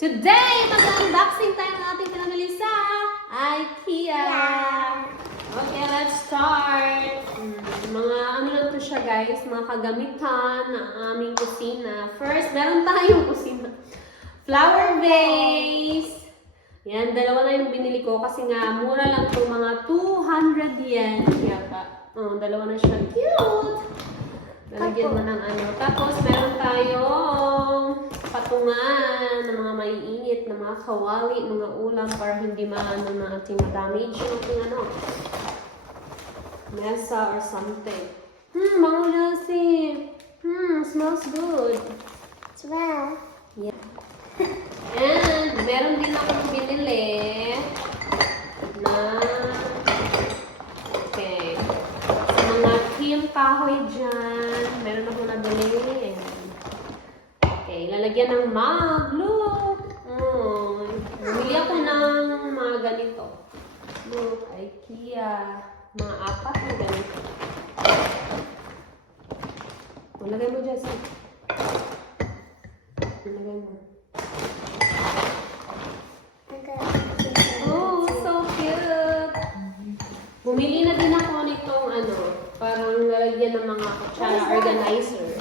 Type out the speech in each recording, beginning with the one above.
Today, mag-unboxing tayo ng ating pinamili sa IKEA. Okay, let's start. Mga ano lang to siya guys, mga kagamitan ng aming kusina. First, meron tayong kusina. Flower vase. Yan, dalawa na yung binili ko kasi nga mura lang to, mga 200 yen yata. Dalawa na siya. Cute! Lalagyan mo ng ano. Tapos, meron tayong patungan ng mga maiinit na mga kawali, mga ulam para hindi maano na ating damage yung ating ano, mesa or something. Bango Josie. Smells good. Smell. Yeah. And, meron din akong binili na okay. Sa mga team kahoy dyan, meron ako nabili. Okay, lalagyan ng mug. Look! Bumili ako ng mga ganito. Look, IKEA. Mga 4 na ganito. Lagay mo, Jessie. Lagay mo. Oh, so cute! Bumili na din ako nitong ano, parang lalagyan ng mga kutsara organizer.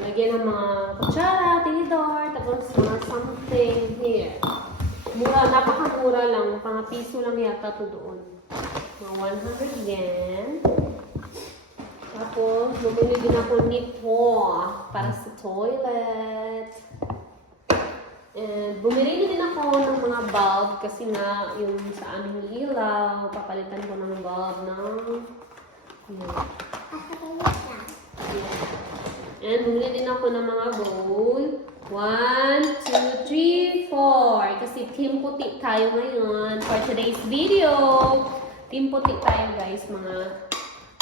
Lalagyan ng mga kutsara, tinidor, tapos mga something here. Mura, napakamura lang. Pang piso lang yata to doon. Mga 100 yen. Tapos, bumili din ako nito para sa toilet. And bumili din ako ng mga bulb kasi nga yung sa aming ilaw, papalitan ko ng bulb ng And bumili din ako ng mga bowl. 1, 2, 3, 4. Kasi team puti tayo ngayon for today's video. Team puti tayo guys, mga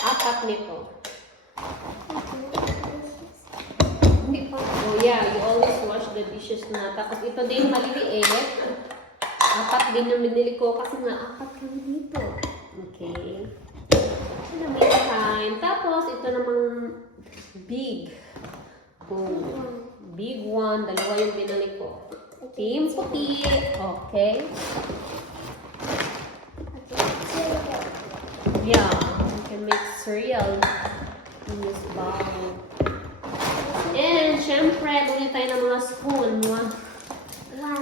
4 nito. Hindi pa. Oh yeah, you always wash the dishes na. Tapos ito din maliliit. 4 din yung binili ko kasi nga 4 kami dito. Okay. Ito na may time. Tapos ito namang big. Oh, big one. Dalawa yung binili ko. Team puti. Okay. Yeah, you can make cereal in this bowl. And, syempre, bumili tayo ng mga spoon.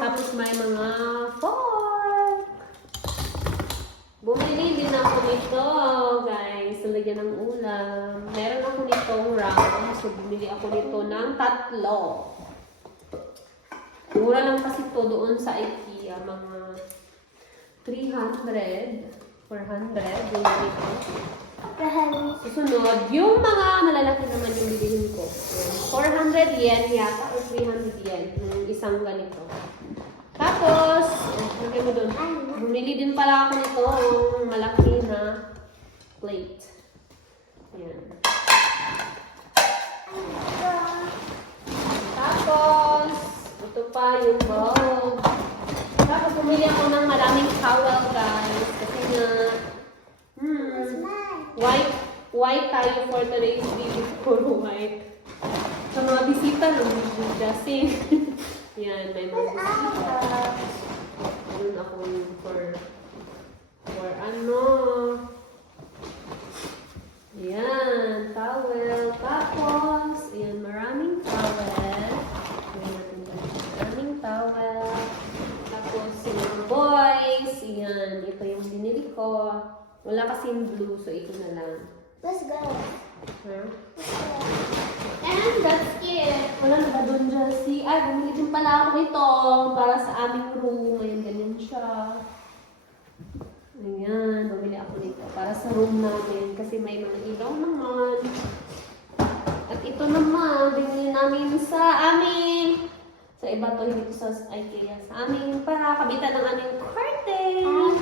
Tapos may mga fork. Bumili din ako nito, guys. Nalagyan ng ulam. Meron ako nitong round. So, bumili ako nito ng 3. Mura lang kasi to doon sa IKEA. Mga 300. 400. Bumili ko. Susunod, yung mga malalaki naman yung bibilhin ko. 400 yen yata o 300 yen. Yung isang ganito. Tapos, lagay mo doon. Bumili din pala ako nito yung malaki na plate. Yan. Tapos, ito pa yung bowl. Tapos, bumili ako ng maraming towel, guys. Kasi nga, white tayo for today's video. Puro white. Sa mga bisita ng Justin. Yan, may mga bisita. Yun ako for ano. Yan, towel. Tapos, yan, maraming towel. Maraming towel. Tapos, yung boys. Yan, ito yung binili ko. Wala kasing blue, so ito na lang. Let's go. Huh? And that's it. Wala na ba doon, Jessie? Ay, bumili din pala ako nito para sa aming room. Ayan, ganyan siya. Ayan, bumili ako nito para sa room namin kasi may mga ilaw naman. At ito naman, binili namin sa amin. Sa iba to, hindi ko sa IKEA. Sa amin, para kabitan ng aming curtain.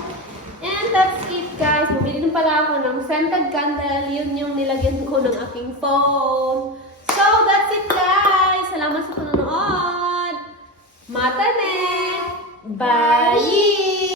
And that's it, guys. Bumili din pala ako ng scented candle. Yun yung nilagyan ko ng aking phone. So, that's it, guys. Salamat sa panonood. Mata ne! Bye!